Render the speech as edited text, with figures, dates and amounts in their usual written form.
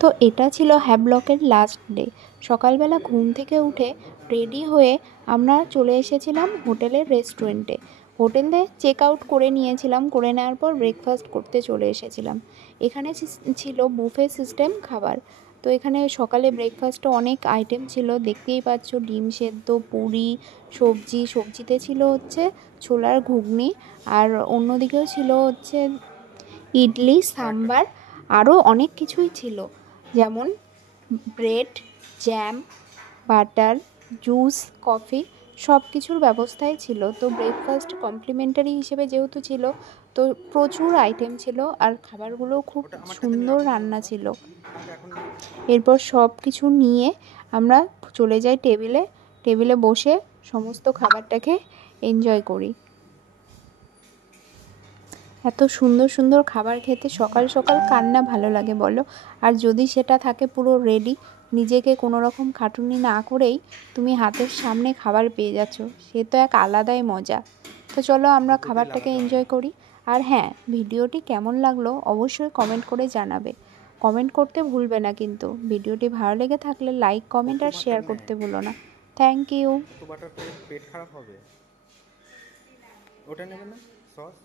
তো এটা ছিল হ্যাভলকের লাস্ট ডে। সকালবেলা ঘুম থেকে উঠে রেডি হয়ে আমরা চলে এসেছিলাম হোটেলের রেস্টুরেন্টে। হোটেলে চেক আউট করে নিয়েছিলাম, করে নেওয়ার পর ব্রেকফাস্ট করতে চলে এসেছিলাম। এখানে ছিল বুফে সিস্টেম খাবার। তো এখানে সকালে ব্রেকফাস্টে অনেক আইটেম ছিল, দেখতেই পাচ্ছ, ডিম সেদ্ধ, পুরি, সবজি, সবজিতে ছিল হচ্ছে ছোলার ঘুগনি, আর অন্যদিকেও ছিল হচ্ছে ইডলি, সাম্বার, আরও অনেক কিছুই ছিল, যেমন bread, jam, butter, juice, coffee, সব কিছুর ব্যবস্থাই ছিল। তো ব্রেকফাস্ট কমপ্লিমেন্টারি হিসেবে যেহেতু ছিল, তো প্রচুর আইটেম ছিল আর খাবারগুলোও খুব সুন্দর রান্না ছিল। এরপর সব কিছু নিয়ে আমরা চলে যাই টেবিলে। টেবিলে বসে সমস্ত খাবারটাকে এনজয় করি। এত সুন্দর সুন্দর খাবার খেতে সকাল সকাল কার না ভালো লাগে বলো? আর যদি সেটা থাকে পুরো রেডি, নিজেকে কোনো রকম খাটুনি না করেই তুমি হাতের সামনে খাবার পেয়ে যাচ্ছ, সে তো এক আলাদাই মজা। তো চলো আমরা খাবারটাকে এনজয় করি। আর হ্যাঁ, ভিডিওটি কেমন লাগলো অবশ্যই কমেন্ট করে জানাবে। কমেন্ট করতে ভুলবে না কিন্তু। ভিডিওটি ভালো লেগে থাকলে লাইক, কমেন্ট আর শেয়ার করতে ভুলো না। Thank you. বাটার পেট খারাপ হবে, ওটা নেবে না সস।